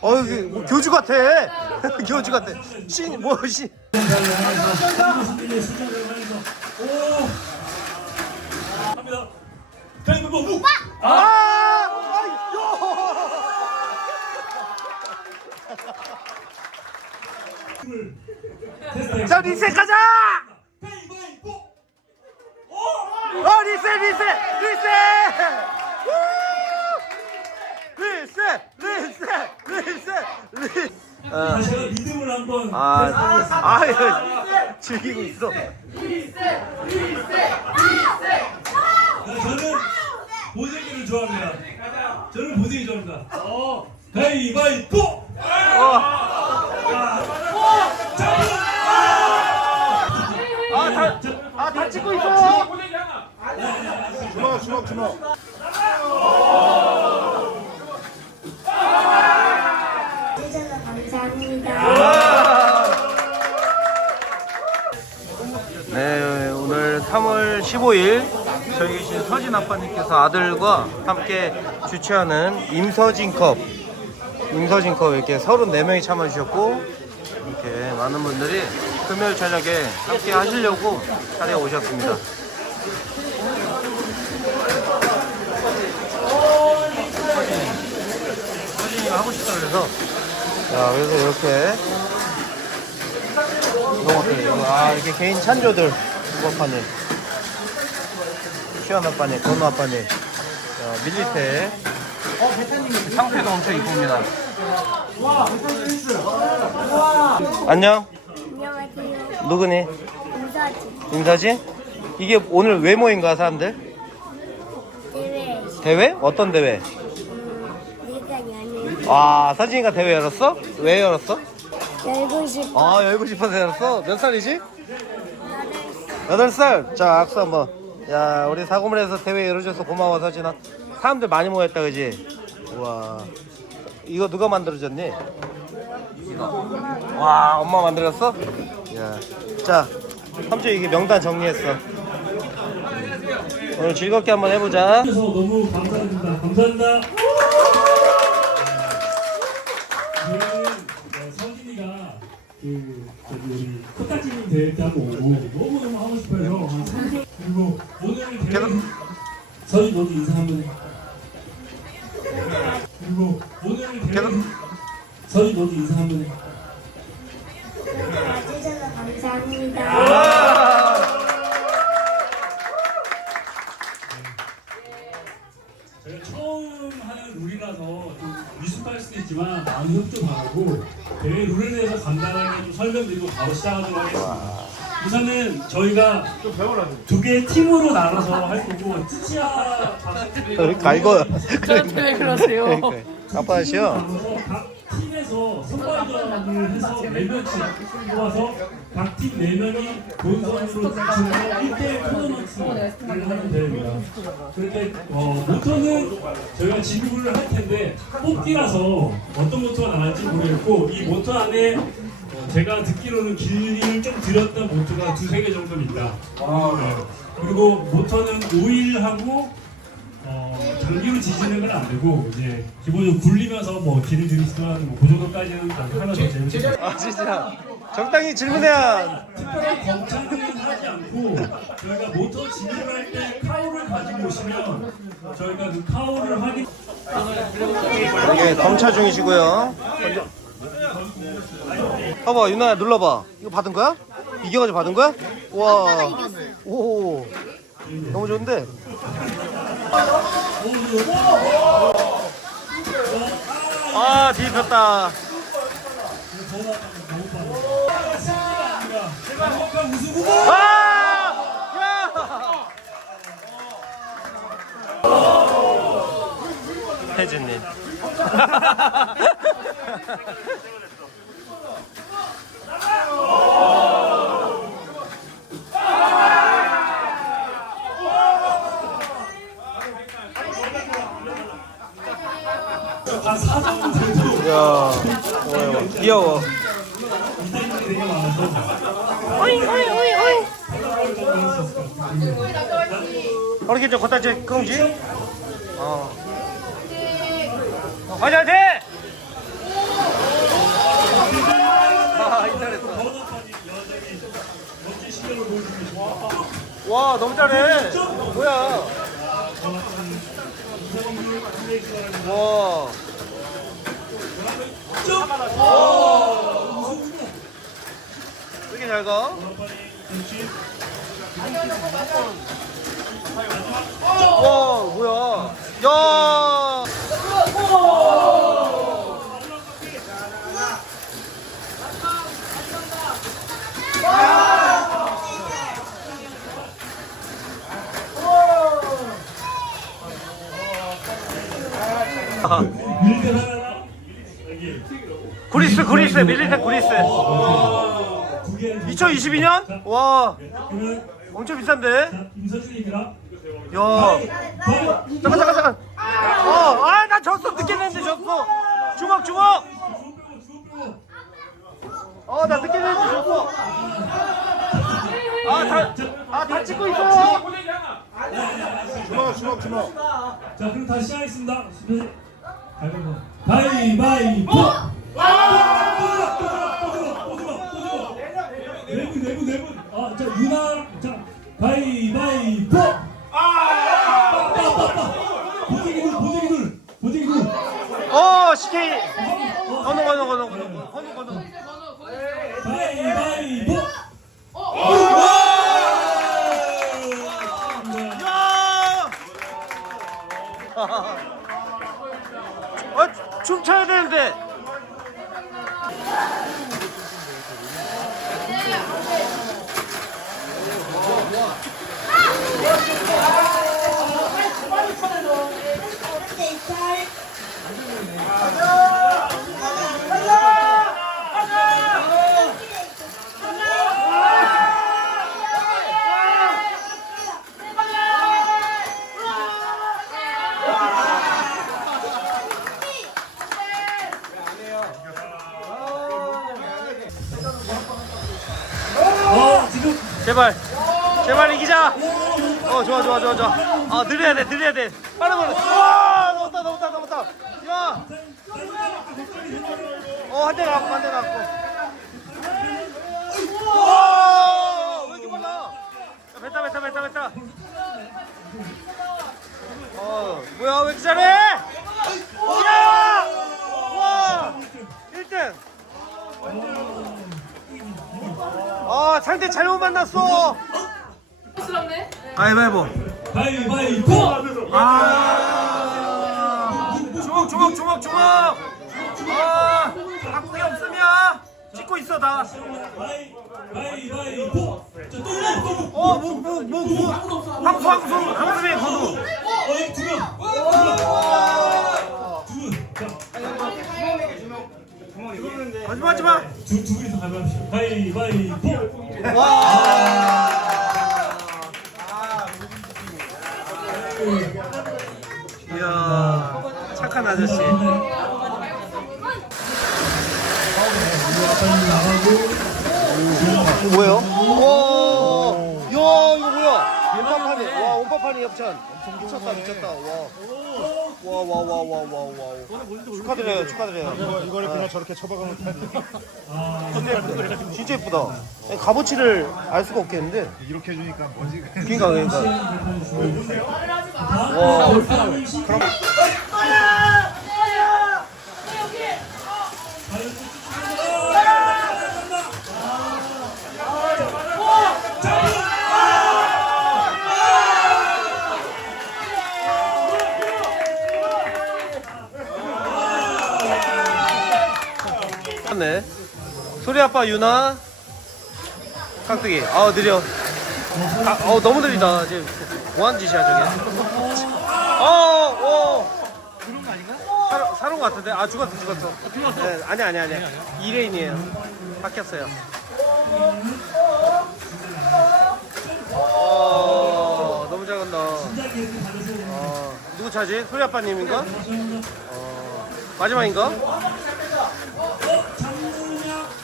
어, 여기 뭐 교주 같아. 교주 같아. 신, 뭐, 신. 아! 아이, 요! 자, 리셋 가자! 어, 리셋, 리셋! 리셋! 우! 리셋! 리셋! 리셋! 리셋! 어. 제가 리듬을 한번 아, 아, 아, 즐기고 있어. 자, 저는 보재기를 좋아합니다. 저는 보재기 좋아합니다. 어. 가위바위보. 어. 아, 다, 아, 다 찍고 있어. 주먹, 주먹, 주먹. 감사합니다. 네, 오늘 3월 15일 저희 계신 서진 아빠님께서 아들과 함께 주최하는 임서진컵 임서진컵 이렇게 34명이 참여하셨고 이렇게 많은 분들이 금요일 저녁에 함께 하시려고 자리에 오셨습니다. 하고 싶다 그래서 자, 그래서 이렇게 이거 어때? 이거 아 이렇게 개인 찬조들 이거 파네. 시원 아빠네, 건우 아빠네. 자, 밀리테. 상태도 엄청 이쁩니다. 안녕. 안녕하세요. 누구니? 인사지 임사진? 이게 오늘 왜 모인 거야 사람들? 대회 대회? 어떤 대회? 아니에요. 아 서진이가 대회 열었어? 왜 열었어? 열고 싶어. 아 열고 싶어서 열었어? 몇 살이지? 여덟 살. 자 악수 한번. 야 우리 사고물에서 대회 열어줘서 고마워 서진아. 사람들 많이 모였다 그지? 우와. 이거 누가 만들어줬니? 와 엄마 만들었어? 야. 자 삼촌 이게 명단 정리했어. 오늘 즐겁게 한번 해보자. 너무 감사드립니다. 감사합니다. 저는 어, 서진이가 그 저기 우리 코딱지님 대회 때 한번 오고 너무 너무 하고 싶어서 한 3년 그리고 오늘 대회. 서진 너도 인사 한번 해. 그리고 오늘 대회. 서진 너도 인사 한번 해. 해주셔서 감사합니다. 저희가 처음 하는 룰이라서 좀 미숙할 수도 있지만 마음 협조 바라고 대회 룰에 대해서 간단하게 좀 설명드리고 바로 시작하도록 하겠습니다. 우선은 저희가 두 개의 팀으로 나눠서 할 거고 찌찌야 갈거 저한테 왜 그러세요? 아빠 하시오. 나눠서 각 팀에서 선발전을 해서 네 명씩 뽑아서 각팀네 명이 본선으로 진출해서 1대1 토너먼트를 하는 대회입니다. 그런데 어, 모토는 저희가 진급을 할 텐데 뽑기라서 어떤 모토가 나갈지 모르겠고 이 모토 안에 어, 제가 듣기로는 길이를 좀 들였던 모토가 두세 개 정도 있다. 네. 그리고 모토는 오일하고 어, 장기로 지지는 건 안 되고 이제 기본적으로 굴리면서 뭐 길을 들이시거나 뭐 그 정도까지는 하면 더 같아요. 아 진짜 적당히 질문해야. 특별한 검찰은 하지 않고 저희가 모터 진입할 때 카우를 가지고 오시면 저희가 그 카우를 확인 이게 검차 중이시고요. 봐봐 유나야 눌러봐. 이거 받은 거야? 이겨가지고 받은 거야? 와. 오. 너무 좋은데. 아 뒤집혔다. 제가 정확한 우승 후보 아! 야! 혜진님. 한 4점 정도 야, 귀여워. 귀여워. 이상이 되게 많아서 오이 오이 오이 오이. 어떻게 좀 갖다 줘, 꽁지? 어. 어, 화이팅 화이팅! 아 이탈했어 번호판이 여전히 멋진 실력을 보여주고 있습니다. 와 너무 잘해 뭐야 정확한 이상훈 플레이스가 와 잘가? 번호판이 정신 와 뭐야 야 구리스 구리스 밀리테 구리스. 2022년? 와 엄청 비싼데? 자, 임서준입니다. 야 바로 잠깐 잠깐 잠깐 어아나 졌어 늦게 냈는데 졌어 주먹 주먹 어나 늦게 냈는데 졌어 아다아다 찍고 있어요 자 그럼 다시 시작하겠습니다. 네. 가위바위보. 가위바위보. 아! 또 들어, 또 들어, 또 들어, 또 들어. 네분 네분 네분. 아 자 유나 자 가위바위보. 아! 빠빠빠. 보재기 둘 보재기 둘 보재기 둘. 어 CK 건우 건우 건우 건우 건우 건우 가위바위보. 야! 어, 춤춰야 되는데. 어 지금 제발. 제발 이기자. 어, 좋아, 좋아, 좋아, 좋아. 아, 느려야 돼, 느려야 돼. 빠른 걸로. 와, 넘었다, 넘었다, 넘었다. 야. 어, 한 대 갖고, 한 대 갖고. 와, 왜 이렇게 빨라? 야, 뱉다, 뱉다, 뱉다, 뱉다. 어, 뭐야, 왜 이렇게 잘해? 야! 와, 1등. 아, 상대 잘못 만났어. 아이바이보. 가위바위보. 아, 주먹, 주먹, 주먹, 주먹. 아, 각국이 없으면 찍고 있어 다. 가위 가위바위보. 어, 목, 목, 목, 목. 황수, 황수, 황수빈 건우. 어, 이두 명. 두 분. 자, 하지 마, 하지 마. 두, 두 분이서 가위바위보. 가위바위보. 와. 이야, 착한 아저씨. 뭐예요? 와, 야 이거 뭐야? 온파판이, 와 온파판이 협찬. 미쳤다 미쳤다. 와, 와와 와 와 와 와. 축하드려요 축하드려요. 이거를 그냥 저렇게 근데 진짜 예쁘다. 값어치를 알 수가 없겠는데. 이렇게 해주니까 뭐지? 그러니까 그러니까. 와, 그럼 네. 소리 아빠 유나 깍두기. 아 느려. 아, 어 너무 느리다. 지금 뭐한 짓이야 저게? 어, 어. 죽은 거 아닌가? 살, 살은 거 같은데? 아 죽었어 죽었어. 죽었어? 네, 아니 아니 아니. 2레인이에요. 바뀌었어요. 어, 너무 잘 간다. 어, 누구 차지? 소리 아빠님인가? 어, 마지막인가?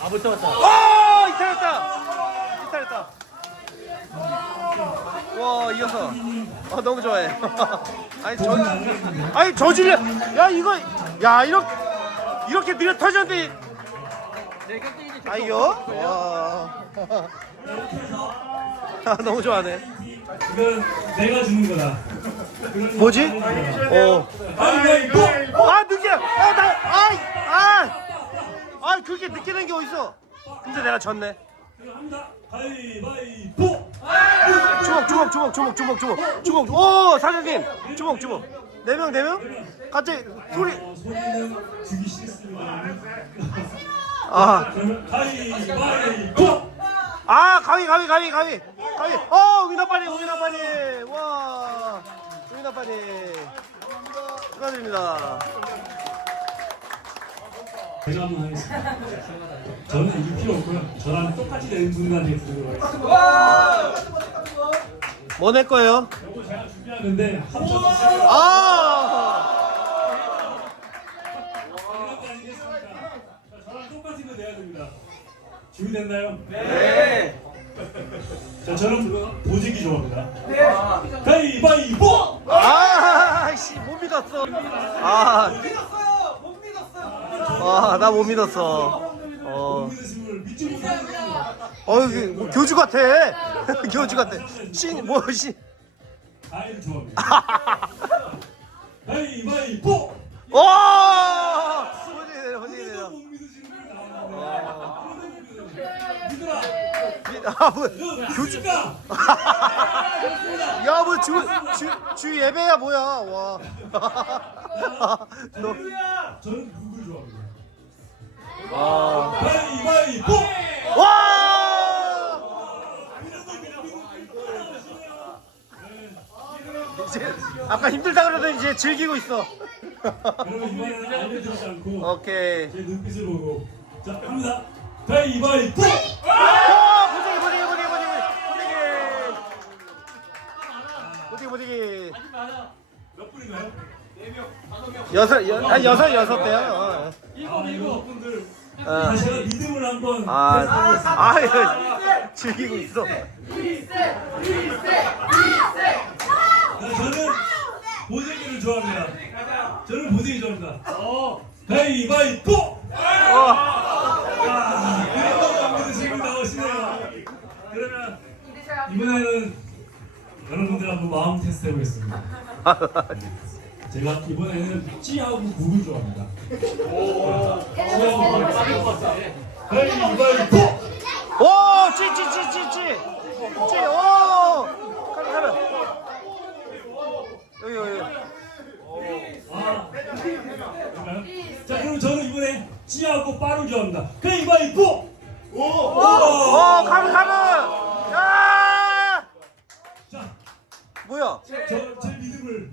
아, 못 잡았다. 어, 이탈했다. 이탈했다. 와 이어서 아 너무 좋아해 아니 저 아니 저질려 야 이거 야 이렇게 이렇게 느려 터졌는데 아 이거 와 아, 너무 좋아하네 이건 내가 주는 거다. 뭐지? 거 아닌 거다. 어. 아 늦게 아나아아 그렇게 된게 어딨어 근데 내가 졌네 합니다. 가위바위보! 주먹 주먹 주먹 주먹 주먹 주먹 주먹. 오 사장님. 주먹 주먹. 네 명 네 명? 갑자기 소리. 어, 소리는 주기 싫습니다. 아. 가위바위보! 아 가위 가위 가위 가위. 가위. 어 우미나빠니 우미나빠니 와 우미나빠니 축하드립니다 제가 한번 하겠습니다. 저는 이길 필요 없고요. 저랑 똑같이 되는 분들한테 드리도록 하겠습니다. 뭐 낼 거예요? 이거 제가 준비하는데 합쳐서 아 이런 거 아니겠습니까? 자, 저랑 똑같은 거 내야 됩니다. 준비됐나요? 네. 자, 저는 보재기 좋아합니다. 네. 가위바위보! 아 씨 못 믿었어 아 아, 나 못 믿었어. 어. 어, 뭐, 교주 같아. 교주 같아. 신, 뭐, 신. 아이 아이 바이 뽀. 오! 아, 뭐, 교주. 야, 뭐, 주, 주, 주 예배야, 뭐야, 와. 너. 저는 누굴 좋아합니다. 와. 가위바위보! 와! 이제, 아까 힘들다 그러더니 이제 즐기고 있어. 이번에는 않고 오케이. 제 눈빛을 보고 자 갑니다. 가위바위보! 와, 보지기. 몇 분인가요? 여섯, 여, 한 여섯, 여섯 대요. 어. 일곱 일곱 어. 제가 믿음을 한번 아, 아, 이거 즐기고 있어. 자, 저는 보재기를 좋아합니다. 저는 보재기 좋아합니다. 어. 가위바위보! 어. 아, 이런 거 믿으시고 나오시네요. 그러면 이번에는 여러분들 한번 마음 테스트 해보겠습니다. 제가 이번에는 찌하고 국을 좋아합니다. 가위바위보! 오, 찌, 찌, 찌, 찌, 찌. 찌, 오. 가면, 가면. 여기, 여기. 아, 그런가요? 자 그럼 저는 이번에 찌하고 빠를 좋아합니다. 가위바위보! 오! 오, 가면, 가면. 야! 자, 뭐야? 저, 제 믿음을.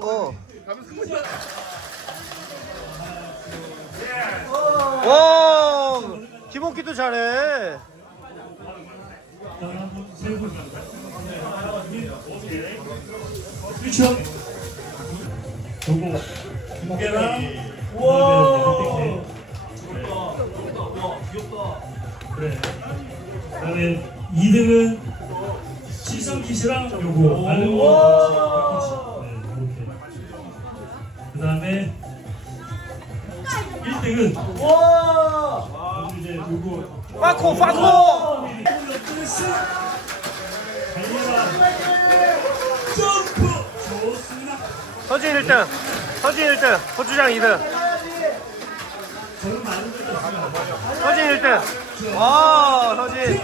동그란 거. 와, 김옥기도 잘해. 와 그래 그다음에 2등은 실성 킷이랑 요거 아는 그 다음에 1등은 이제 요거 파코 파코. 서진 1등 서진 1등 고추장 2등. 서진 1등. 와 서진.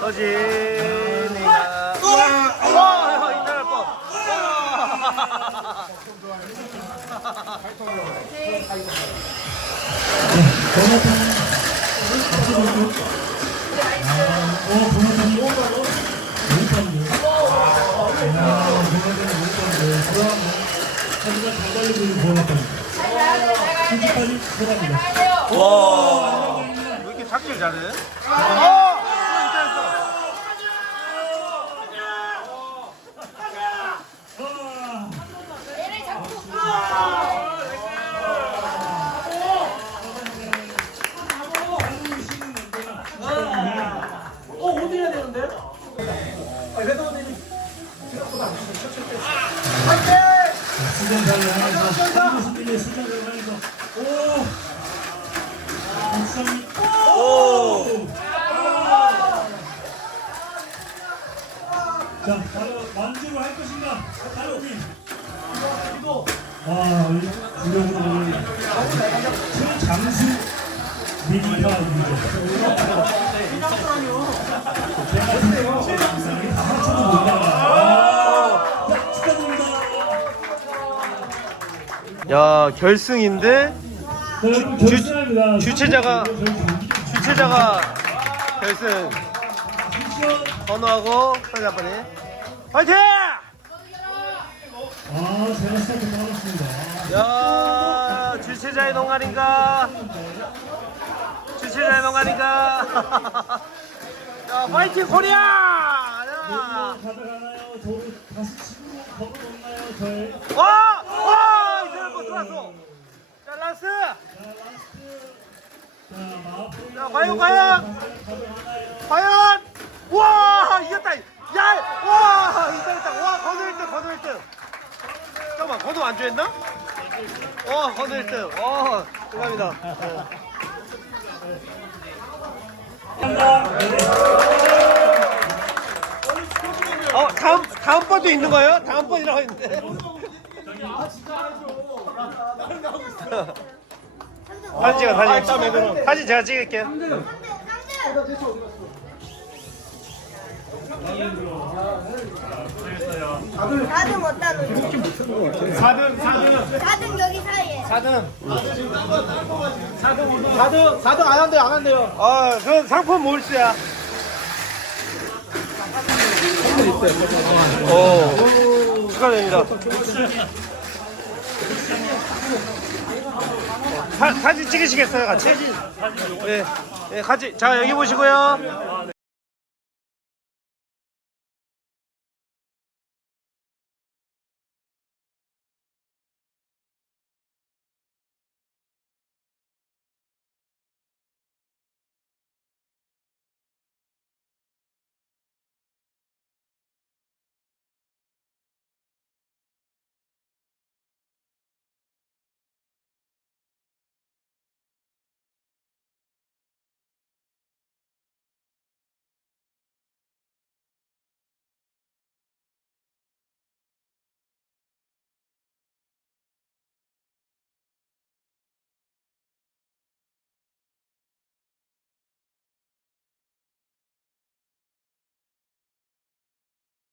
서진이가 와 인터넷 법 와. 어, 번호판이 5번이요? 수전사를 하면서 한국인의 수전사를 하면서 오! 박상이 오. 자, 바로 만주를 할 것인가? 다로님. 아, 이 구경으로 최장수 미니카입니다. 제가 다 합쳐도 못나 야 결승인데 자, 여러분 결승합니다. 주최자가- 주최자가 결승 주시원. 번호하고 서진 아빠니 화이팅! 아, 제가. 야 주최자의 동아리인가 주최자의 동아리인가 야 파이팅 코리아 야. 가져가나요? 도로 다시 집으로 걸어놓나요? 저의 와! 와! 거 들어왔어 자 라스. 자, 과연, 과연! 과연. 와 이겼다. 야와 이겼다. 와 건우 1등 건우 1등. 잠깐만 건우 안 주했나? 어 건우 1등. 어 축하합니다. 어 다음 다음 번도 있는 거예요? 다음 번이라고 했는데 사진 찍어 사진. 사진 제가 찍을게요. 사등 어디다 놓지? 4등 4등. 4등 여기 사이에 4등 안 한대요 안 한대요. 아 그건 상품 몰수야. 오. 축하드립니다 사, 사진 찍으시겠어요 같이? 네, 네 같이 자 여기 보시고요